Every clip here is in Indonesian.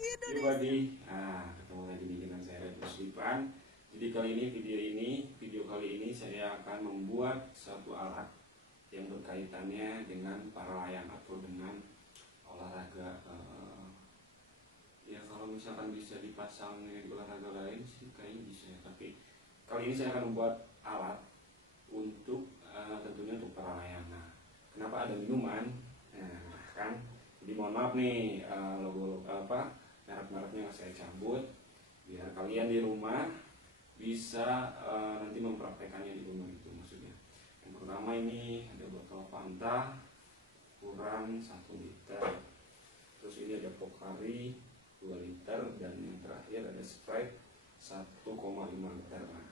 Yuk Badi, ketemu lagi nih dengan saya Reddy Rusdipan. Jadi video kali ini saya akan membuat satu alat yang berkaitannya dengan para layang atau dengan olahraga. Ya kalau misalkan bisa dipasang di olahraga lain sih kayaknya bisa. Tapi kali ini saya akan membuat alat untuk tentunya untuk para layang. Nah, kenapa ada minuman? Nah, kan. Jadi mohon maaf nih logo merek-mereknya saya cabut biar kalian di rumah bisa nanti mempraktekannya di rumah itu maksudnya. Yang pertama ini ada botol Fanta ukuran 1 liter. Terus ini ada Pocari 2 liter dan yang terakhir ada Sprite 1,5 liter. Nah,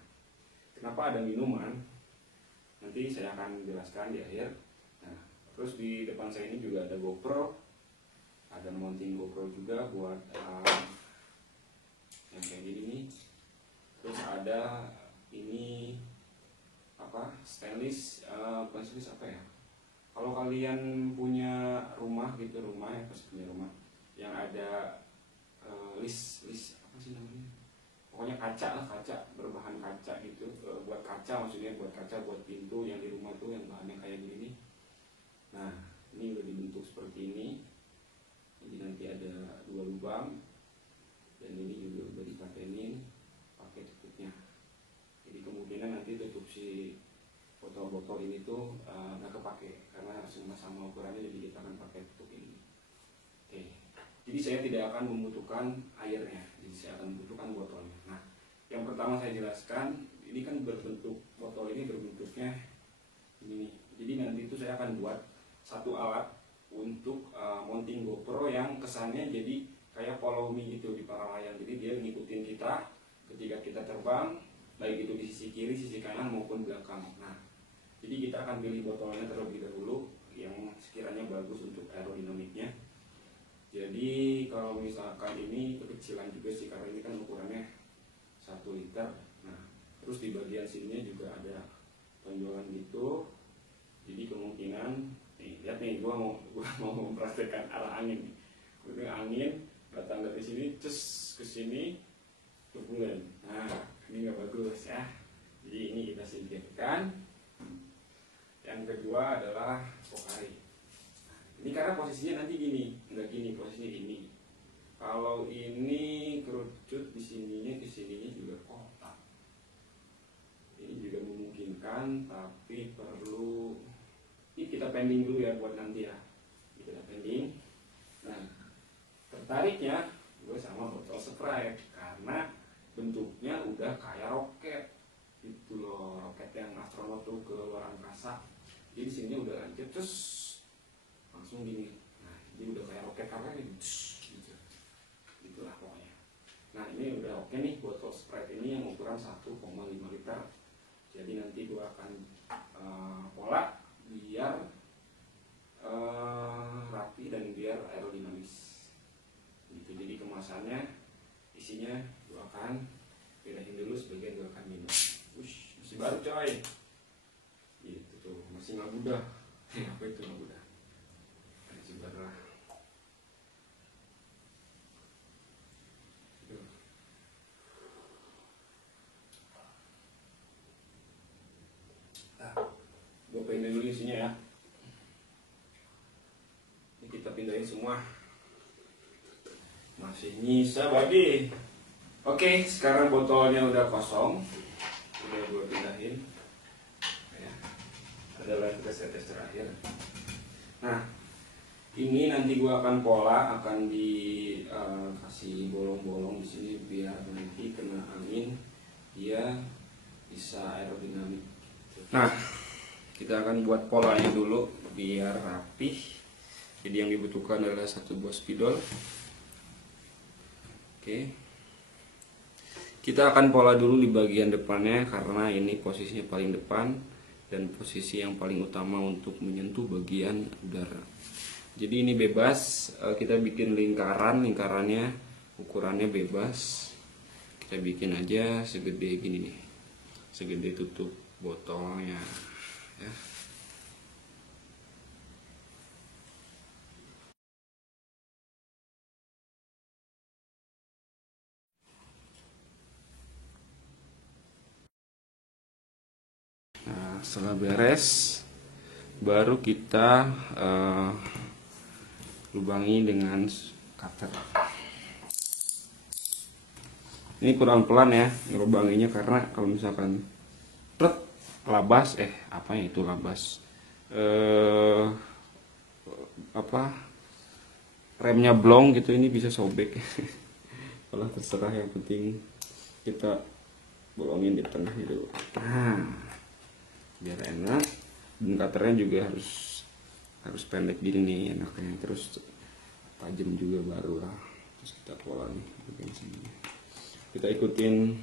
kenapa ada minuman? Nanti saya akan jelaskan di akhir. Nah, terus di depan saya ini juga ada GoPro. Ada mounting GoPro juga buat yang kayak gini nih. Terus ada ini stainless, bukan stainless apa ya? Kalau kalian punya rumah gitu, ya pas punya rumah yang ada list apa sih namanya? Pokoknya kaca lah, kaca berbahan kaca gitu, buat kaca maksudnya, buat kaca buat pintu yang di rumah tuh yang bahannya kayak gini nih. Nah, ini udah dibentuk seperti ini. Jadi nanti ada 2 lubang dan ini juga udah dipatenin pakai tutupnya. Jadi kemungkinan nanti tutup si botol-botol ini tuh nggak kepake karena sama ukurannya, jadi kita akan pakai tutup ini. Oke. Jadi saya tidak akan membutuhkan airnya, jadi saya akan membutuhkan botolnya. Nah, yang pertama saya jelaskan, ini kan botol ini berbentuknya ini. Jadi nanti itu saya akan buat satu alat untuk mounting GoPro yang kesannya jadi kayak follow me gitu di para layang. Jadi dia ngikutin kita ketika kita terbang, baik itu di sisi kiri, sisi kanan maupun belakang. Nah, jadi kita akan pilih botolnya terlebih dahulu yang sekiranya bagus untuk aerodinamiknya. Jadi kalau misalkan ini kekecilan juga sih karena ini kan ukurannya 1 liter. Nah, terus di bagian sininya juga ada tonjolan gitu. Jadi kemungkinan lihat nih, gua mau mempraktekkan arah angin nih. Angin datang dari sini, cus ke sini, ke bulan. Nah, ini nggak bagus ya. Jadi ini kita singkirkan. Yang kedua adalah Pocari. Ini karena posisinya nanti gini, nggak gini, posisinya ini. Kalau ini kerucut di sininya, ke sininya juga kotak. Ini juga memungkinkan, tapi perlu. Ini kita pending dulu ya buat nanti ya. Kita pending. Nah, tertariknya gue sama botol Sprite karena bentuknya udah kayak roket. Itu loh, roket yang astronot tuh ke luar angkasa. Jadi sini udah lanjut terus langsung gini. Nah, ini udah kayak roket karena ini gitu. Itulah pokoknya. Nah, ini udah oke nih botol Sprite ini yang ukuran 1,5 liter. Jadi nanti gue akan pola biar rapi dan biar aerodinamis gitu. Jadi kemasannya isinya gue akan pilahin dulu, sebagian gue akan minum. Masih baru coy gitu tuh, masih nggak mudah. Apa itu nggak mudah, masih baru lah. Gue pindahin dulu isinya ya. Ini kita pindahin semua. Masih nyisa Badi. Oke, sekarang botolnya udah kosong. Udah gue pindahin ya. Ada lagi tes terakhir. Nah, ini nanti gue akan pola, akan dikasih bolong-bolong di sini biar nanti kena angin dia bisa aerodinamik. Nah, kita akan buat polanya dulu biar rapih. Jadi yang dibutuhkan adalah 1 buah spidol. Oke. Kita akan pola dulu di bagian depannya karena ini posisinya paling depan dan posisi yang paling utama untuk menyentuh bagian udara. Jadi ini bebas, kita bikin lingkarannya ukurannya bebas. Kita bikin aja segede gini nih. Segede tutup botolnya ya. setelah beres baru kita lubangi dengan cutter. Ini kurang pelan ya ngelubanginya, karena kalau misalkan labas apa ya itu labas remnya blong gitu, ini bisa sobek. Kalau terserah, yang penting kita bolongin di tengah gitu. Nah, biar enak. Dan cutternya juga harus pendek gini nih enaknya, terus tajam juga baru lah. Terus kita pola nih bagian sini. Kita ikutin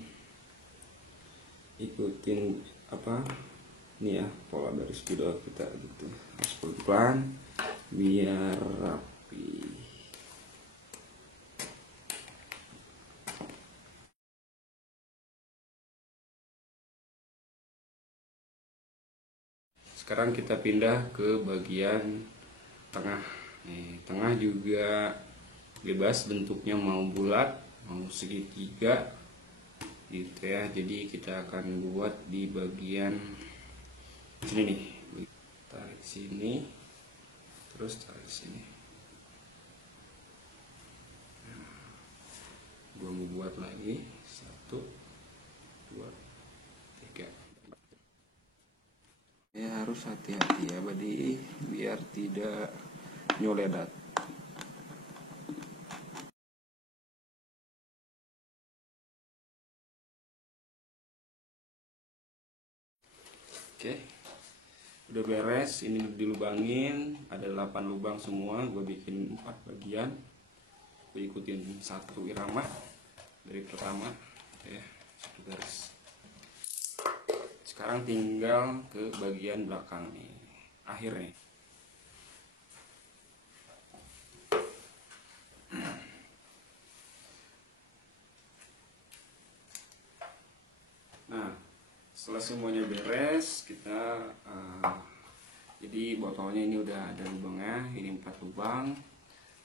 apa nih ya, pola dari spidol kita gitu. Harus pelan biar rapi. Sekarang kita pindah ke bagian tengah. Nih, tengah juga bebas bentuknya, mau bulat, mau segitiga gitu ya. Jadi kita akan buat di bagian sini nih. Tarik sini, terus tarik sini. Nah, gua mau buat lagi 1, 2, 3. Ya harus hati-hati ya Badi, biar tidak nyoledat. Oke, udah beres. Ini dilubangin, ada 8 lubang semua. Gue bikin 4 bagian. Gue ikutin satu irama dari pertama ya, satu garis. Sekarang tinggal ke bagian belakang nih, akhirnya. Nah, setelah semuanya beres, kita jadi botolnya ini udah ada lubangnya, ini 4 lubang.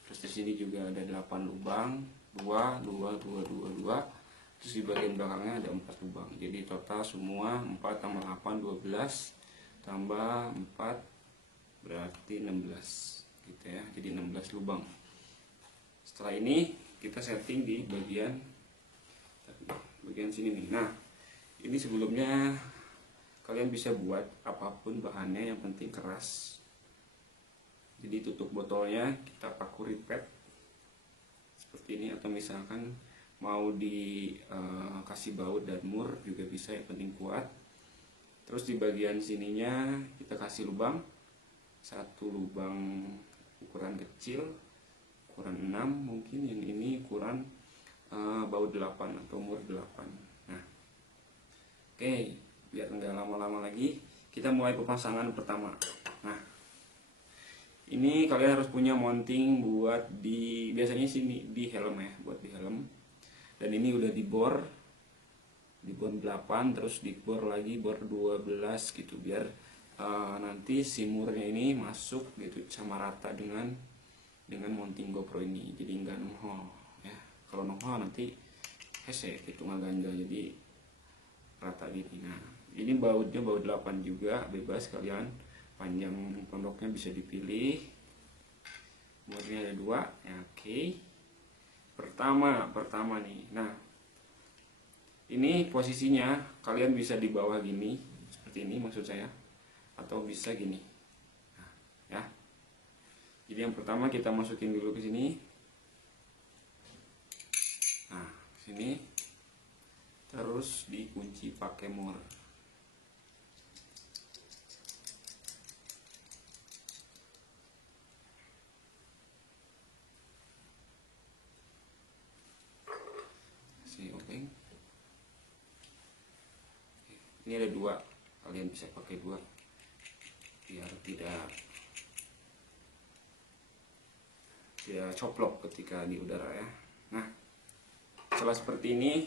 Terus di sini juga ada 8 lubang, 2, 2, 2, 2, 2. Terus di bagian belakangnya ada 4 lubang. Jadi total semua 4 tambah 8, 12, tambah 4 berarti 16 gitu ya. Jadi 16 lubang. Setelah ini kita setting di bagian sini nih. Nah, ini sebelumnya kalian bisa buat apapun bahannya, yang penting keras. Jadi tutup botolnya kita paku ripet seperti ini, atau misalkan mau dikasih baut dan mur juga bisa, yang penting kuat. Terus di bagian sininya kita kasih lubang, 1 lubang ukuran kecil, ukuran 6 mungkin, yang ini ukuran baut 8 atau mur 8. Nah, oke, biar nggak lama-lama lagi, kita mulai pemasangan pertama. Nah, ini kalian harus punya mounting buat biasanya sini di helm ya, buat di helm. Dan ini udah dibor 8, terus dibor lagi bor 12 gitu, biar nanti si murnya ini masuk gitu sama rata dengan mounting GoPro ini. Jadi nggak nongol ya. Kalau nongol nanti hese gitu, nggak ganjal, jadi rata gini. Nah, ini bautnya baut 8 juga, bebas kalian, panjang pondoknya bisa dipilih. Murnya ada 2 ya. Oke. Pertama nih. Nah, ini posisinya kalian bisa di bawah gini, seperti ini maksud saya, atau bisa gini. Nah, ya. Jadi yang pertama kita masukin dulu ke sini. Nah, sini. Terus dikunci pakai mur. Ini ada 2, kalian bisa pakai 2 biar tidak coplok ketika di udara ya. Nah, setelah seperti ini,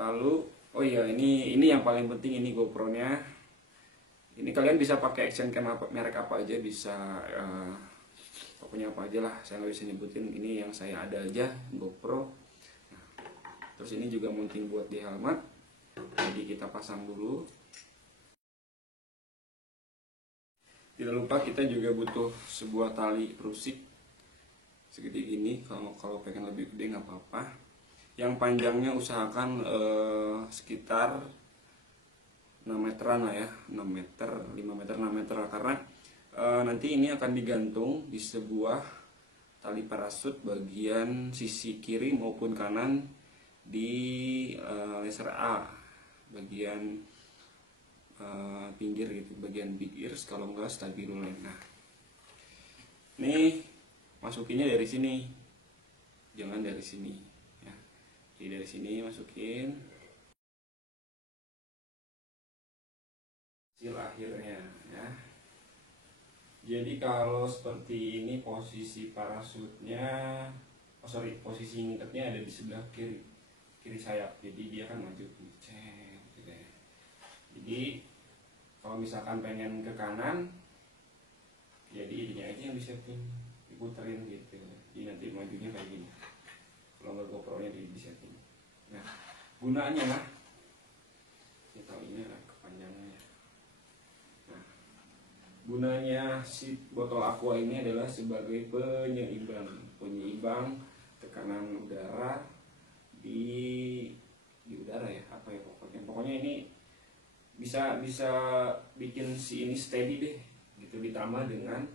lalu oh iya, ini yang paling penting, ini GoPro-nya. Ini kalian bisa pakai action cam merek apa aja, bisa pokoknya apa aja lah, saya nggak bisa nyebutin. Ini yang saya ada aja, GoPro. Nah, terus ini juga mounting buat di helmet. Jadi kita pasang dulu. Tidak lupa kita juga butuh sebuah tali rusik segede gini. Kalau pengen lebih gede nggak apa-apa. Yang panjangnya usahakan sekitar 6 meteran lah ya, 6 meter, 5 meter, 6 meter lah, karena nanti ini akan digantung di sebuah tali parasut bagian sisi kiri maupun kanan di laser A, bagian pinggir gitu, bagian big ears kalau enggak stabilolen. Nah, ini masukinnya dari sini, jangan dari sini ya. Jadi dari sini masukin hasil akhirnya ya. Jadi kalau seperti ini posisi parasutnya, posisi ngikatnya ada di sebelah kiri sayap. Jadi dia kan maju gitu ya. Jadi kalau misalkan pengen ke kanan, jadi ininya aja yang disetting, diputerin gitu. Jadi nanti majunya kayak gini. Kalau nggak GoPro-nya disetting. Nah, gunanya kita tahu ini kepanjangannya. Gunanya si botol aqua ini adalah sebagai penyeimbang tekanan udara di udara ya, apa ya pokoknya ini bisa bikin si ini steady deh gitu. Ditambah dengan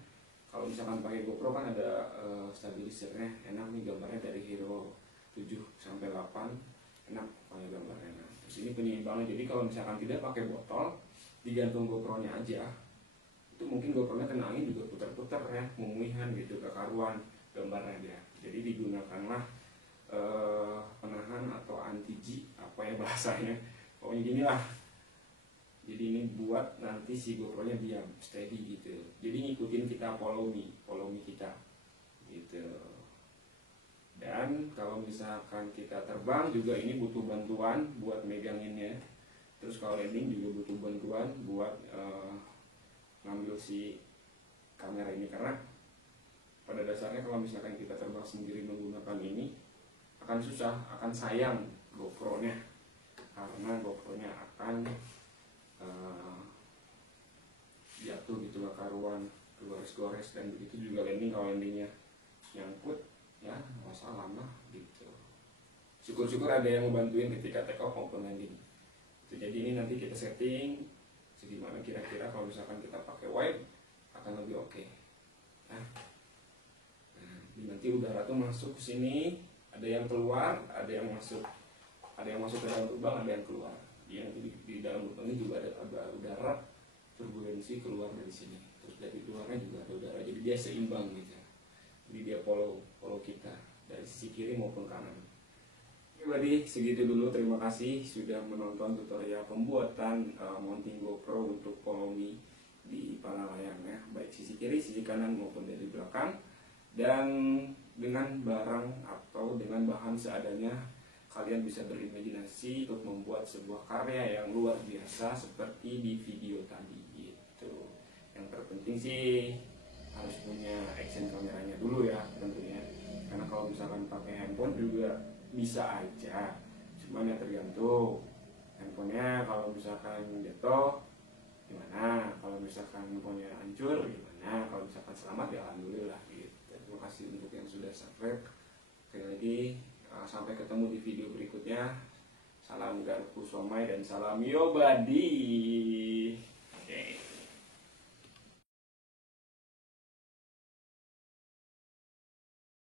kalau misalkan pakai GoPro kan ada stabilisernya, enak nih gambarnya dari Hero 7 sampai 8, enak pokoknya gambarnya. Nah, terus ini penyeimbangnya, jadi kalau misalkan tidak pakai botol, digantung GoPro-nya aja, itu mungkin GoPro-nya kena angin juga putar-putar ya, mumuihan gitu, kekaruan gambarnya dia. Jadi digunakanlah penahan atau anti-G, apa ya bahasanya, pokoknya gini lah. Jadi ini buat nanti si GoPro-nya diam, steady gitu. Jadi ngikutin kita, follow me kita gitu. Dan kalau misalkan kita terbang juga ini butuh bantuan buat meganginnya. Terus kalau landing juga butuh bantuan buat ngambil si kamera ini, karena pada dasarnya kalau misalkan kita terbang sendiri menggunakan ini akan susah, akan sayang GoPro-nya, karena GoPro-nya akan jatuh gitu lah, karuan, gores-gores, dan begitu juga landing. Kalau landingnya nyangkut ya masalah lama gitu. Syukur-syukur ada yang membantuin ketika take off maupun landing. Jadi ini nanti kita setting segimana kira-kira kalau misalkan kita pakai wide akan lebih oke. Nah, nanti udara tuh masuk ke sini, ada yang keluar, ada yang masuk ke dalam lubang, ada yang keluar. Yang di dalam lubang ini juga ada udara, turbulensi keluar dari sini. Terus dari luarnya juga ada udara. Jadi dia seimbang gitu. Jadi dia follow kita dari sisi kiri maupun kanan. Jadi segitu dulu, terima kasih sudah menonton tutorial pembuatan mounting GoPro untuk follow me di para layarnya, baik sisi kiri, sisi kanan maupun dari belakang. Dan dengan barang atau dengan bahan seadanya, kalian bisa berimajinasi untuk membuat sebuah karya yang luar biasa seperti di video tadi gitu. Yang terpenting sih harus punya action kameranya dulu ya tentunya, karena kalau misalkan pakai handphone juga bisa aja, cuman ya tergantung handphonenya. Kalau misalkan jatuh gimana, kalau misalkan handphonenya hancur gimana, kalau misalkan selamat ya alhamdulillah gitu. Terima kasih untuk yang sudah subscribe. Sekali lagi sampai ketemu di video berikutnya. Salam Garpu Somai dan salam Yobadi. Oke.